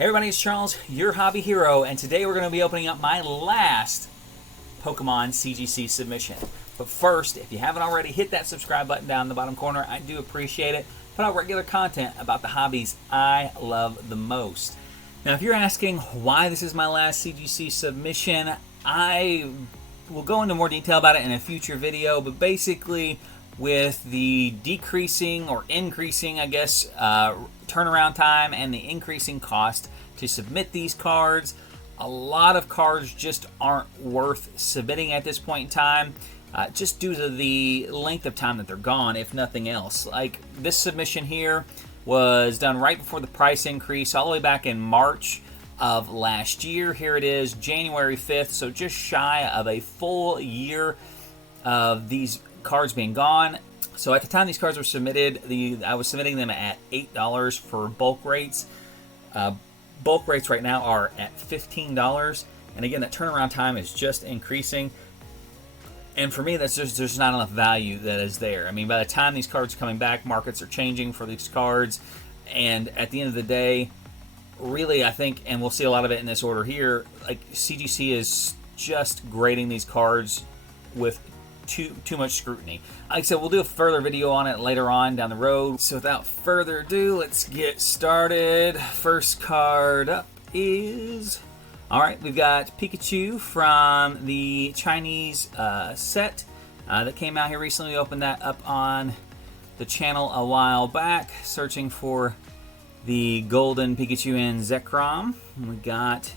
Hey everybody, it's Charles, your hobby hero, and today we're going to be opening up my last Pokemon CGC submission. But first, if you haven't already, hit that subscribe button down in the bottom corner. I do appreciate it. Put out regular content about the hobbies I love the most. Now, if you're asking why this is my last CGC submission, I will go into more detail about it in a future video, but basically with the decreasing or increasing, I guess, turnaround time and the increasing cost to submit these cards, a lot of cards just aren't worth submitting at this point in time, just due to the length of time that they're gone, if nothing else. Like this submission here was done right before the price increase, all the way back in March of last year. Here it is, January 5th, so just shy of a full year of these cards being gone. So at the time these cards were submitted, I was submitting them at $8 for bulk rates. Bulk rates right now are at $15, and again, that turnaround time is just increasing. And for me, that's just there's not enough value that is there. I mean, by the time these cards are coming back, markets are changing for these cards, and at the end of the day, really, I think, and we'll see a lot of it in this order here, like CGC is just grading these cards with too much scrutiny. Like I said, we'll do a further video on it later on down the road. So without further ado, let's get started. First card up is... Alright, we've got Pikachu from the Chinese set that came out here recently. We opened that up on the channel a while back, searching for the golden Pikachu and Zekrom. We got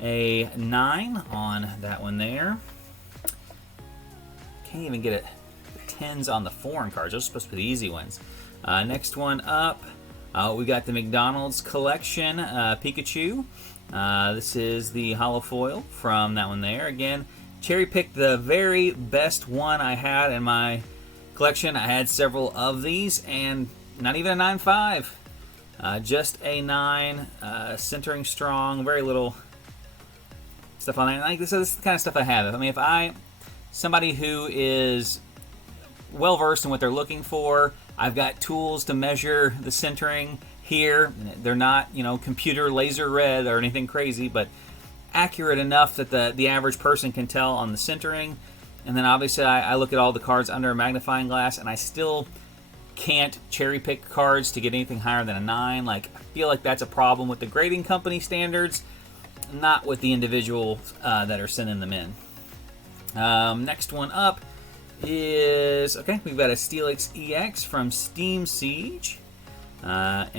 a 9 on that one there. Can't even get it. The 10s on the foreign cards. Those are supposed to be the easy ones. Next one up, we got the McDonald's collection Pikachu. This is the holo foil from that one there. Again, cherry picked the very best one I had in my collection. I had several of these, and not even a 9.5. Just a 9, centering strong, very little stuff on there. Like this is the kind of stuff I have. I mean, if somebody who is well versed in what they're looking for, I've got tools to measure the centering here. They're not, computer laser read or anything crazy, but accurate enough that the average person can tell on the centering. And then obviously I look at all the cards under a magnifying glass, and I still can't cherry pick cards to get anything higher than a 9. Like, I feel like that's a problem with the grading company standards, not with the individuals that are sending them in. Next one up is, we've got a Stelix Ex from Steam Siege in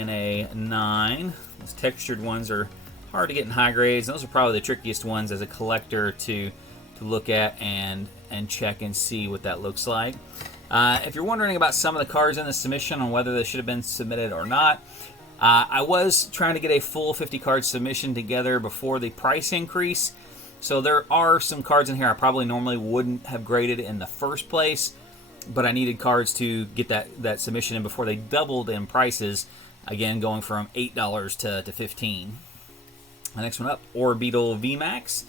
a 9. Those textured ones are hard to get in high grades. Those are probably the trickiest ones as a collector to look at and check and see what that looks like. If you're wondering about some of the cards in the submission on whether they should have been submitted or not, I was trying to get a full 50 card submission together before the price increase. So there are some cards in here I probably normally wouldn't have graded in the first place, but I needed cards to get that submission in before they doubled in prices, again going from $8 to $15. The next one up, Orbeetle VMAX,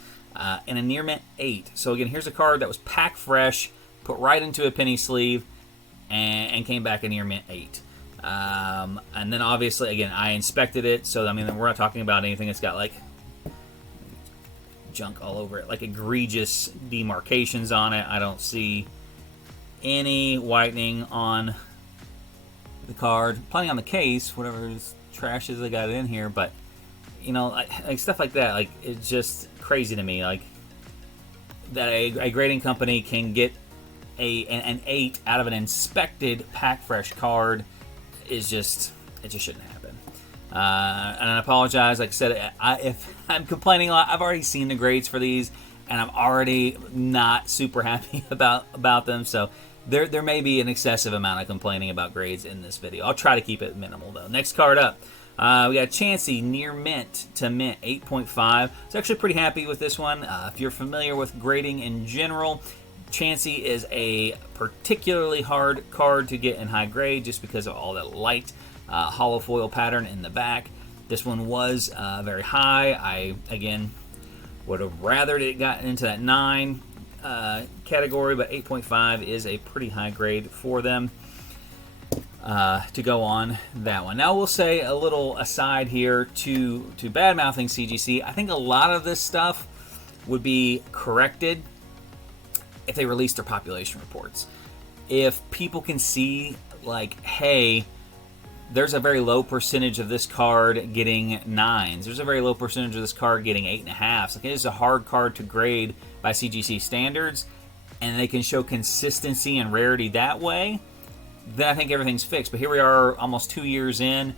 and a Near Mint 8. So again, here's a card that was packed fresh, put right into a penny sleeve, and came back a Near Mint 8. And then obviously, again, I inspected it, so I mean, we're not talking about anything that's got like junk all over it, like egregious demarcations on it. I don't see any whitening on the card. Plenty on the case, whatever trash is they got it in here, but like stuff like that, like it's just crazy to me, like that a grading company can get an 8 out of an inspected pack fresh card it just shouldn't happen. And I apologize. Like I said, if I'm complaining a lot, I've already seen the grades for these, and I'm already not super happy about them. So there may be an excessive amount of complaining about grades in this video. I'll try to keep it minimal, though. Next card up, we got Chancy Near Mint to Mint 8.5. I was actually pretty happy with this one. If you're familiar with grading in general, Chancy is a particularly hard card to get in high grade just because of all that light holo foil pattern in the back. This one was very high. I, again, would have rathered it gotten into that 9 category, but 8.5 is a pretty high grade for them. to go on that one. Now, we'll say a little aside here to bad-mouthing CGC. I think a lot of this stuff would be corrected if they released their population reports. If people can see, like, hey, there's a very low percentage of this card getting 9s. There's a very low percentage of this card getting 8.5s. Like, it is a hard card to grade by CGC standards, and they can show consistency and rarity that way, then I think everything's fixed. But here we are almost 2 years in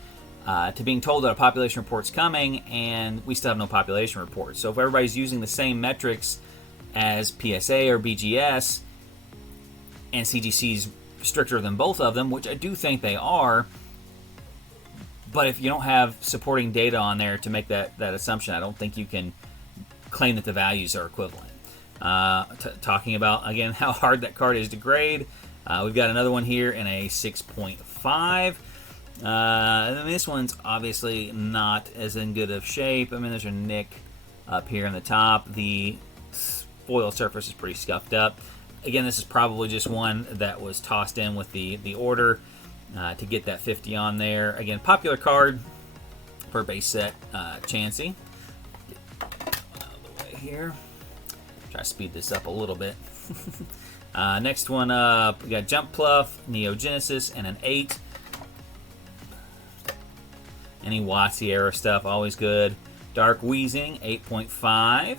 to being told that a population report's coming, and we still have no population report. So if everybody's using the same metrics as PSA or BGS, and CGC's stricter than both of them, which I do think they are, but if you don't have supporting data on there to make that assumption, I don't think you can claim that the values are equivalent. Talking about, again, how hard that card is to grade, we've got another one here in a 6.5. I mean, this one's obviously not as in good of shape. I mean, there's a nick up here on the top. The foil surface is pretty scuffed up. Again, this is probably just one that was tossed in with the order to get that 50 on there. Again, popular card for base set Chancy. Get out of the way here. Try to speed this up a little bit. Next one up, we got Jump Pluff, Neogenesis, and an 8. Any WotC era stuff, always good. Dark Wheezing, 8.5.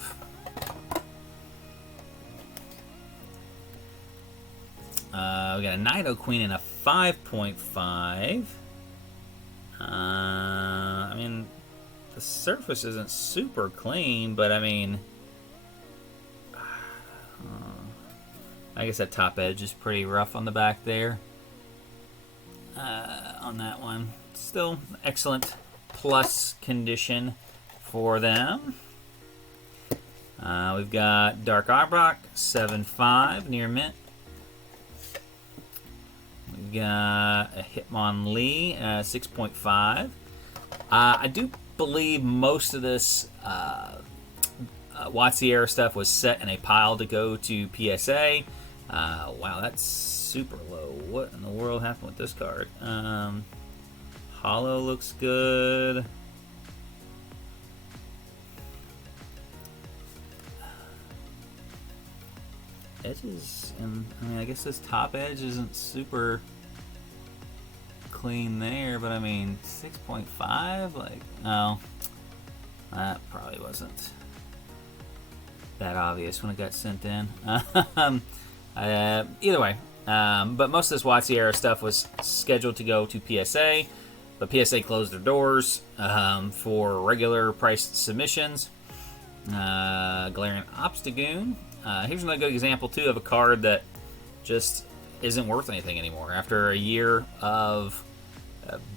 We got a Nidoqueen and a 5.5. I mean, the surface isn't super clean, but I mean, I guess that top edge is pretty rough on the back there. On that one, still excellent plus condition for them. We've got Dark Arbok, 7.5, near mint. We've got a Hitmonlee, 6.5. I do believe most of this WotC era stuff was set in a pile to go to PSA. Wow, that's super low. What in the world happened with this card? Hollow looks good. Edges, and I mean, I guess this top edge isn't super clean there, but I mean, 6.5, like, no, that probably wasn't that obvious when it got sent in. Either way, but most of this WotC era stuff was scheduled to go to PSA, but PSA closed their doors for regular priced submissions. Galarian Obstagoon. Here's another good example, too, of a card that just isn't worth anything anymore. After a year of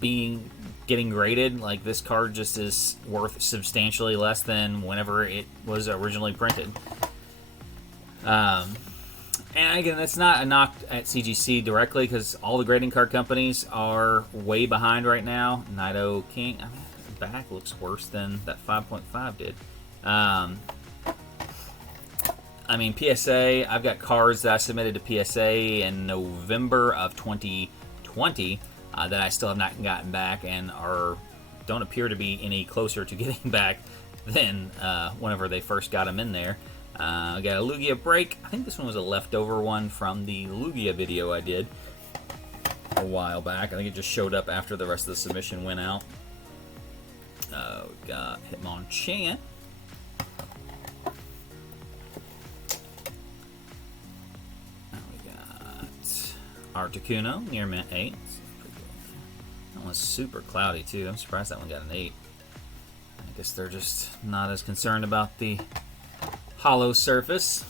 getting graded, like, this card just is worth substantially less than whenever it was originally printed. And again, that's not a knock at CGC directly, because all the grading card companies are way behind right now. Nidoqueen, I mean, the back looks worse than that 5.5 did. I mean, PSA, I've got cards that I submitted to PSA in November of 2020 that I still have not gotten back, and don't appear to be any closer to getting back than whenever they first got them in there. I got a Lugia Break. I think this one was a leftover one from the Lugia video I did a while back. I think it just showed up after the rest of the submission went out. We got Hitmonchan. Articuno, near mint 8. That one's super cloudy too. I'm surprised that one got an 8. I guess they're just not as concerned about the hollow surface.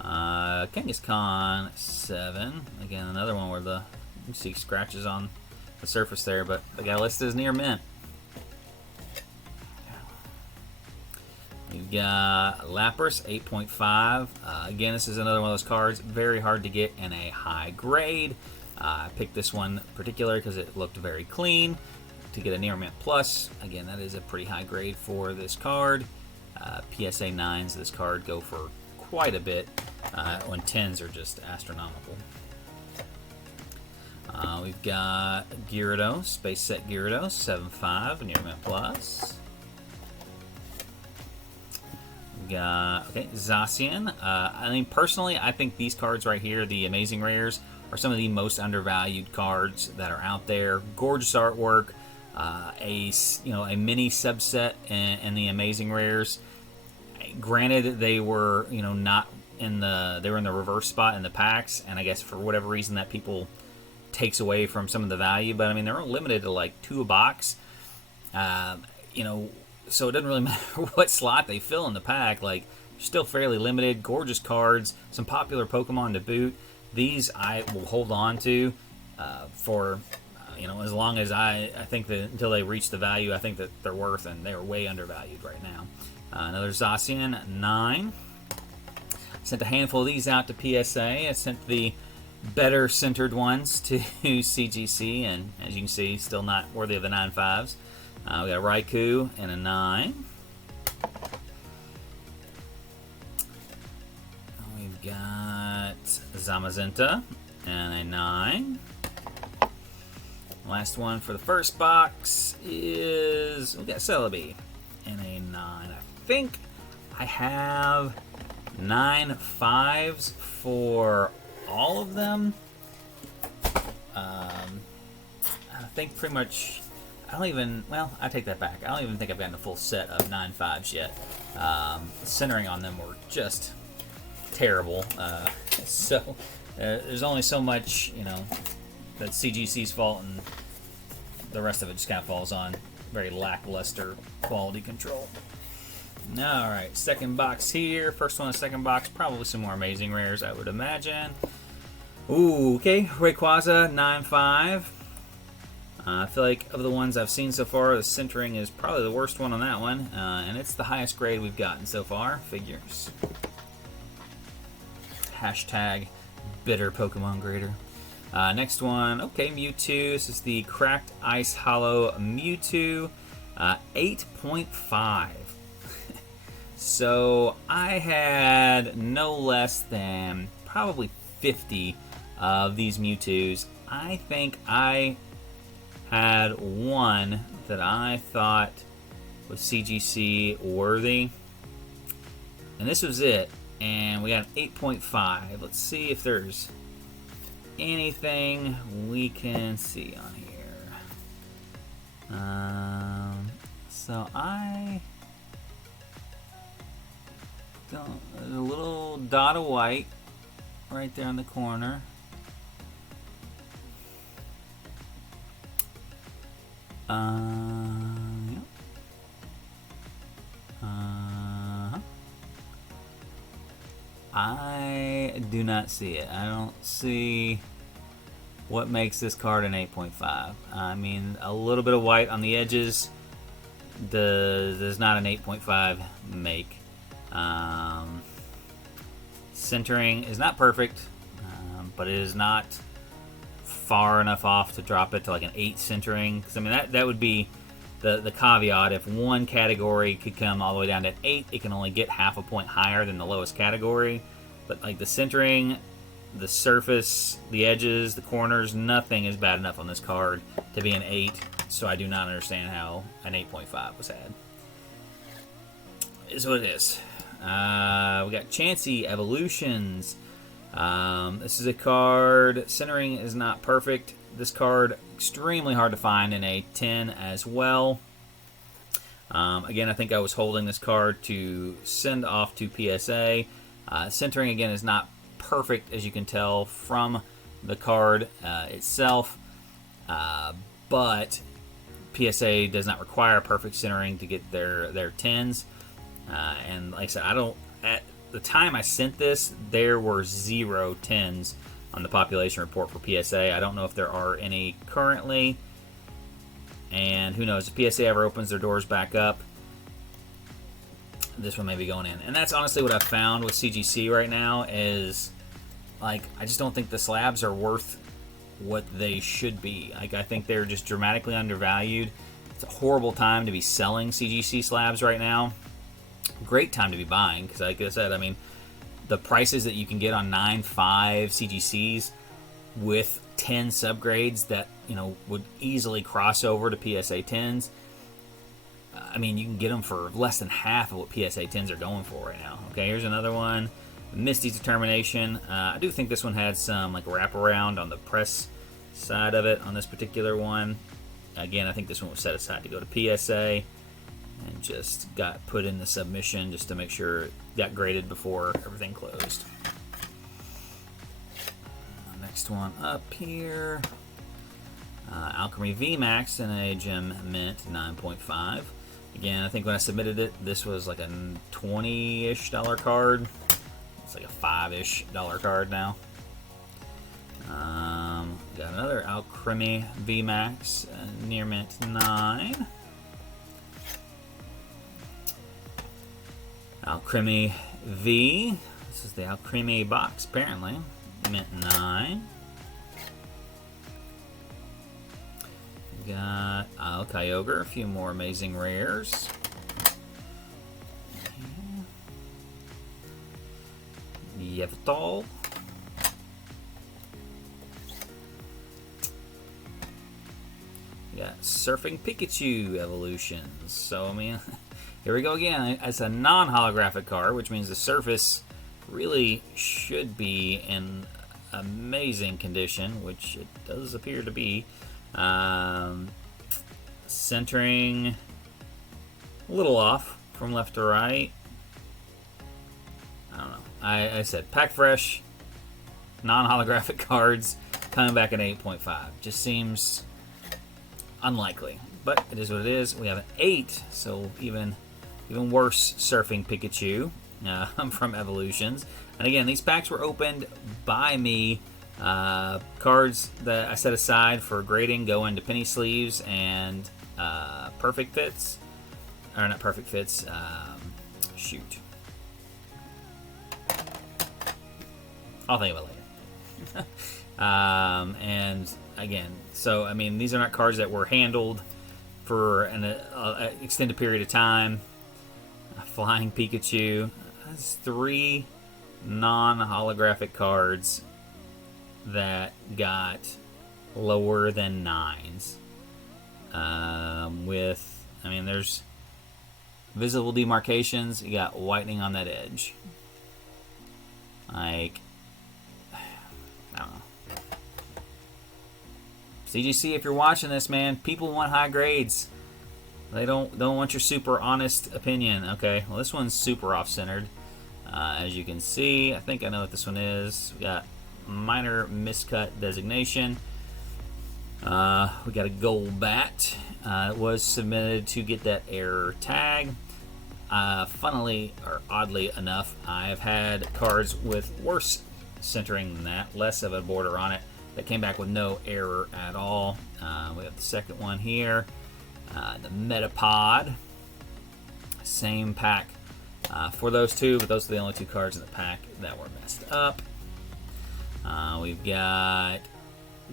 Kangaskhan 7. Again, another one where you see scratches on the surface there, but the guy listed as near mint. We've got Lapras, 8.5. Again, this is another one of those cards, very hard to get in a high grade. I picked this one in particular because it looked very clean. To get a near mint plus, again, that is a pretty high grade for this card. PSA 9s, this card go for quite a bit, when 10s are just astronomical. We've got Gyarados, base set Gyarados, 7.5, Near Mint Plus. We got, okay, Zacian. I mean, personally, I think these cards right here, the Amazing Rares, are some of the most undervalued cards that are out there. Gorgeous artwork, a mini subset in the Amazing Rares. Granted, they were not in they were in the reverse spot in the packs, and I guess for whatever reason that people takes away from some of the value. But I mean, they're limited to like 2 a box. So it doesn't really matter what slot they fill in the pack. Like, still fairly limited. Gorgeous cards, some popular Pokemon to boot. These I will hold on to for as long as I think that until they reach the value I think that they're worth, and they are way undervalued right now. Another Zacian, 9. Sent a handful of these out to PSA. I sent the better centered ones to CGC, and as you can see, still not worthy of the 9.5s. We got a Raikou and a 9. We've got Zamazenta and a 9. Last one for the first box is we got Celebi and a 9. I think I have 9 5s for all of them. I think pretty much. I take that back. I don't even think I've gotten a full set of 9 5s yet. Centering on them were just terrible. So there's only so much, that's CGC's fault, and the rest of it just kind of falls on very lackluster quality control. Alright, second box here. First one in the second box, probably some more Amazing Rares, I would imagine. Ooh, okay, Rayquaza, 9.5. I feel like of the ones I've seen so far, the centering is probably the worst one on that one, and it's the highest grade we've gotten so far. Figures. Hashtag bitter Pokemon grader. Next one, okay, Mewtwo. This is the Cracked Ice Hollow Mewtwo, 8.5. So I had no less than probably 50 of these Mewtwo's. I think I had one that I thought was CGC worthy, and this was it, and we got an 8.5. Let's see if there's anything we can see on here. So I don't, there's a little dot of white right there in the corner. Yep. I do not see it. I don't see what makes this card an 8.5. I mean, a little bit of white on the edges does not an 8.5 make. Centering is not perfect, but it is not far enough off to drop it to like an 8 centering. Because I mean, that would be the caveat. If one category could come all the way down to 8, it can only get half a point higher than the lowest category. But like the centering, the surface, the edges, the corners, nothing is bad enough on this card to be an 8. So I do not understand how an 8.5 was had. Is what it is. We got Chancy Evolutions. This is a card. Centering is not perfect. This card extremely hard to find in a 10 as well. Again, I think I was holding this card to send off to PSA. Centering again is not perfect, as you can tell from the card itself, but PSA does not require perfect centering to get their 10s. And like I said, at the time I sent this, there were 0 10s on the population report for PSA. I don't know if there are any currently, and who knows, if PSA ever opens their doors back up, this one may be going in. And that's honestly what I've found with CGC right now is, like, I just don't think the slabs are worth what they should be. Like, I think they're just dramatically undervalued. It's a horrible time to be selling CGC slabs right now. Great time to be buying, because like I said, I mean, the prices that you can get on 9.5 CGCs with 10 subgrades that, you know, would easily cross over to PSA 10s. I mean, you can get them for less than half of what PSA 10s are going for right now. Okay, here's another one. Misty's Determination. I do think this one had some like wraparound on the press side of it on this particular one. Again, I think this one was set aside to go to PSA and just got put in the submission just to make sure it got graded before everything closed. Next one up here. Alchemy VMAX in a Gem Mint 9.5. Again, I think when I submitted it, this was like a $20-ish card. It's like a $5-ish card now. Got another Alchemy VMAX near mint 9. Alchemy V. This is the Alchemy box, apparently. Mint 9. We got Kyogre, a few more amazing rares. Yveltal. We got Surfing Pikachu Evolutions. So, I mean, here we go again. It's a non-holographic card, which means the surface really should be in amazing condition, which it does appear to be. Centering a little off from left to right. I don't know. I said pack fresh, non-holographic cards coming back at 8.5. Just seems unlikely, but it is what it is. We have an 8, so even worse Surfing Pikachu from Evolutions. And again, these packs were opened by me. Cards that I set aside for grading go into penny sleeves and perfect fits. Or not perfect fits, shoot. I'll think about it later. And again, so I mean, these are not cards that were handled for an extended period of time. Flying Pikachu. That's 3 non-holographic cards that got lower than 9s. With, I mean, there's visible demarcations. You got whitening on that edge. Like, I don't know. CGC, if you're watching this, man, people want high grades. They don't want your super honest opinion. Okay, well, this one's super off-centered. As you can see, I think I know what this one is. We got minor miscut designation. We got a gold bat. It was submitted to get that error tag. Funnily, or oddly enough, I've had cards with worse centering than that, less of a border on it, that came back with no error at all. We have the second one here, the Metapod. Same pack for those two, but those are the only 2 cards in the pack that were messed up. We've got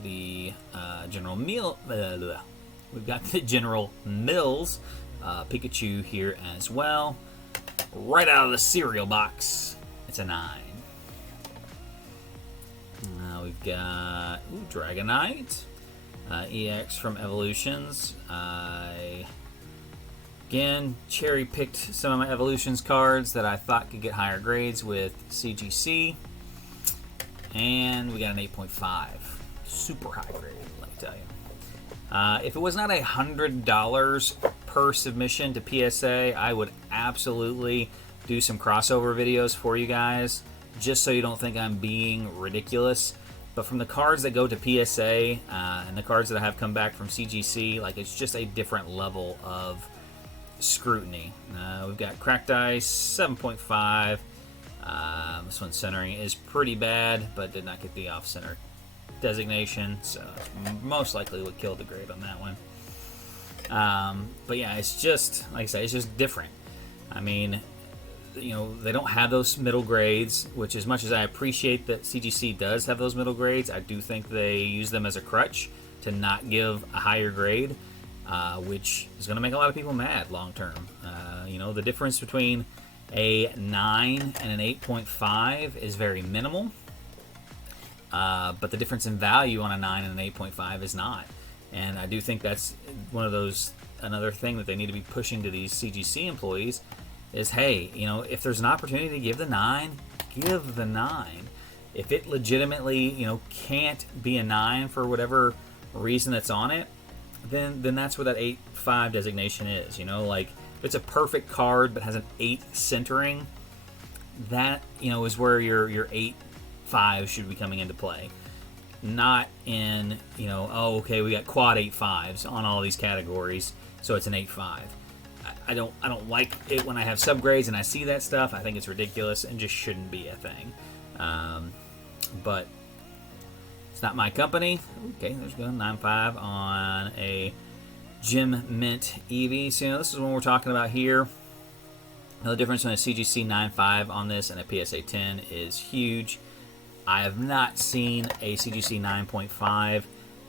the General Mills Pikachu here as well. Right out of the cereal box, it's a 9. We've got Dragonite EX from Evolutions. Again, cherry-picked some of my Evolutions cards that I thought could get higher grades with CGC. And we got an 8.5. Super high grade, let me tell you. If it was not $100 per submission to PSA, I would absolutely do some crossover videos for you guys, just so you don't think I'm being ridiculous. But from the cards that go to PSA and the cards that I have come back from CGC, like, it's just a different level of scrutiny. We've got Cracked Ice, 7.5. This one's centering is pretty bad, but did not get the off-center designation, so most likely would kill the grade on that one. But yeah, it's just, like I said, it's just different. I mean, you know, they don't have those middle grades, which, as much as I appreciate that CGC does have those middle grades, I do think they use them as a crutch to not give a higher grade, which is going to make a lot of people mad long term. You know, the difference between a 9 and an 8.5 is very minimal. but the difference in value on a 9 and an 8.5 is not. And I do think that's one of those, another thing that they need to be pushing to these CGC employees is, hey, you know, if there's an opportunity to give the 9, give the 9. If it legitimately, you know, can't be a 9 for whatever reason that's on it, then that's where that 8.5 designation is. You know, like if it's a perfect card but has an 8 centering, that, you know, is where your 8.5 should be coming into play. Not in, you know, oh, okay, we got quad 8.5s on all these categories, so it's an 8.5. I don't like it when I have subgrades and I see that stuff. I think it's ridiculous and just shouldn't be a thing. But it's not my company. Okay, there's going 9.5 on a Gem Mint Eevee. So, you know, this is what we're talking about here. Now, the difference between a CGC 9.5 on this and a PSA 10 is huge. I have not seen a CGC 9.5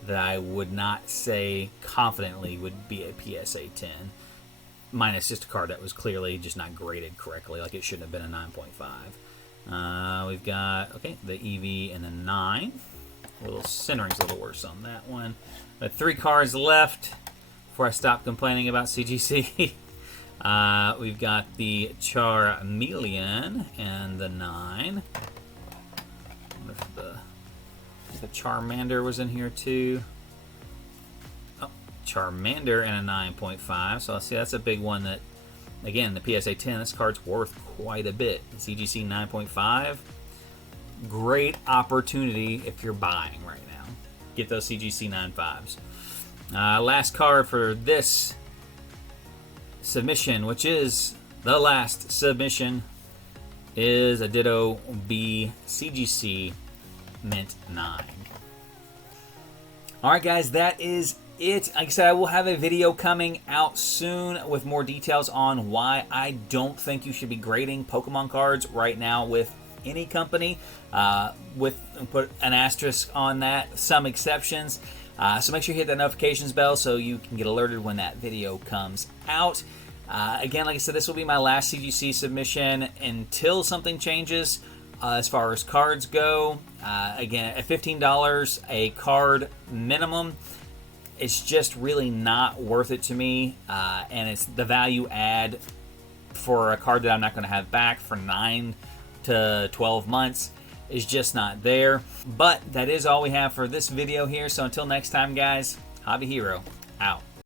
that I would not say confidently would be a PSA 10. Minus just a card that was clearly just not graded correctly, like it shouldn't have been a 9.5. We've got, okay, the Eevee and the 9. A little centering's a little worse on that one. But 3 cards left before I stop complaining about CGC. We've got the Charmeleon and the 9. I wonder if the Charmander was in here too. Charmander and a 9.5. So I'll see, that's a big one that, again, the PSA 10, this card's worth quite a bit. CGC 9.5, great opportunity if you're buying right now. Get those CGC 9.5s. Last card for this submission, which is the last submission, is a Ditto B CGC Mint 9. Alright guys, that is it. Like I said, I will have a video coming out soon with more details on why I don't think you should be grading Pokemon cards right now with any company. Put an asterisk on that, some exceptions. So make sure you hit that notifications bell so you can get alerted when that video comes out. Again, like I said, this will be my last CGC submission until something changes as far as cards go. Again, at $15 a card minimum, it's just really not worth it to me, and it's the value add for a card that I'm not going to have back for 9 to 12 months is just not there. But that is all we have for this video here, so until next time guys, Hobby Hero out.